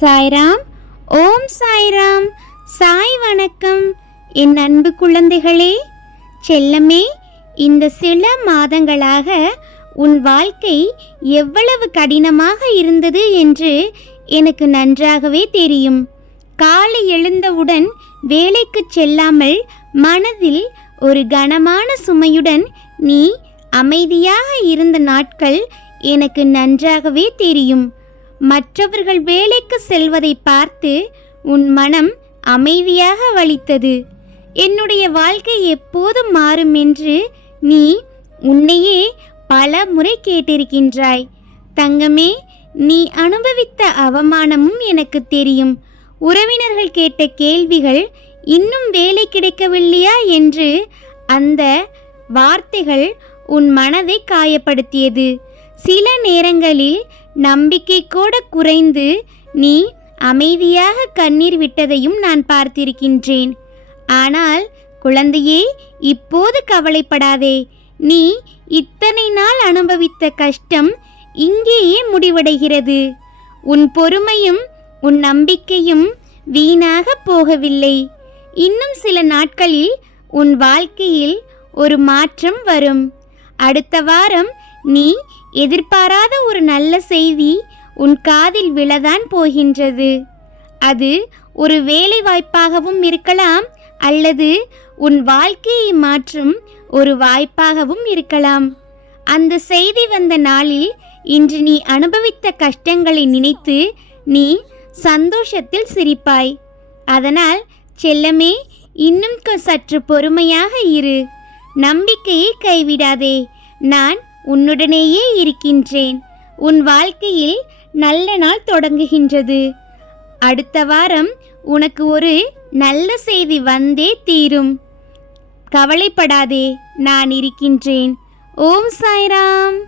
சாய்ராம். ஓம் சாய்ராம். சாய் வணக்கம். என் அன்பு குழந்தைகளே, செல்லமே, இந்த சில மாதங்களாக உன் வாழ்க்கை எவ்வளவு கடினமாக இருந்தது என்று எனக்கு நன்றாகவே தெரியும். காலை எழுந்தவுடன் வேலைக்கு செல்லாமல் மனதில் ஒரு கனமான சுமையுடன் நீ அமைதியாக இருந்த நாட்கள் எனக்கு நன்றாகவே தெரியும். மற்றவர்கள் வேலைக்கு செல்வதை பார்த்து உன் மனம் அமைதியாக வலித்தது. என்னுடைய வாழ்க்கை எப்போது மாறும் என்று நீ உன்னையே பல முறை கேட்டிருக்கின்றாய். தங்கமே, நீ அனுபவித்த அவமானமும் எனக்கு தெரியும். உறவினர்கள் கேட்ட கேள்விகள், இன்னும் வேலை கிடைக்கவில்லையா என்று அந்த வார்த்தைகள் உன் மனதை காயப்படுத்தியது. சில நேரங்களில் நம்பிக்கை கூட குறைந்து நீ அமைதியாக கண்ணீர் விட்டதையும் நான் பார்த்திருக்கின்றேன். ஆனால் குழந்தையே, இப்போது கவலைப்படாதே. நீ இத்தனை நாள் அனுபவித்த கஷ்டம் இங்கேயே முடிவடைகிறது. உன் பொறுமையும் உன் நம்பிக்கையும் வீணாக போகவில்லை. இன்னும் சில நாட்களில் உன் வாழ்க்கையில் ஒரு மாற்றம் வரும். அடுத்த வாரம் நீ எதிர்பாராத ஒரு நல்ல செய்தி உன் காதில் விழதான் போகின்றது. அது ஒரு வேலை வாய்ப்பாகவும் இருக்கலாம், அல்லது உன் வாழ்க்கையை மாற்றும் ஒரு வாய்ப்பாகவும் இருக்கலாம். அந்த செய்தி வந்த நாளில் இன்று நீ அனுபவித்த கஷ்டங்களை நினைத்து நீ சந்தோஷத்தில் சிரிப்பாய். அதனால் செல்லமே, இன்னும் சற்று பொறுமையாக இரு. நம்பிக்கையை கைவிடாதே. நான் உன்னுடனேயே இருக்கின்றேன். உன் வாழ்க்கையில் நல்ல நாள் தொடங்குகின்றது. அடுத்த வாரம் உனக்கு ஒரு நல்ல செய்தி வந்தே தீரும். கவலைப்படாதே, நான் இருக்கின்றேன். ஓம் சாய்ராம்.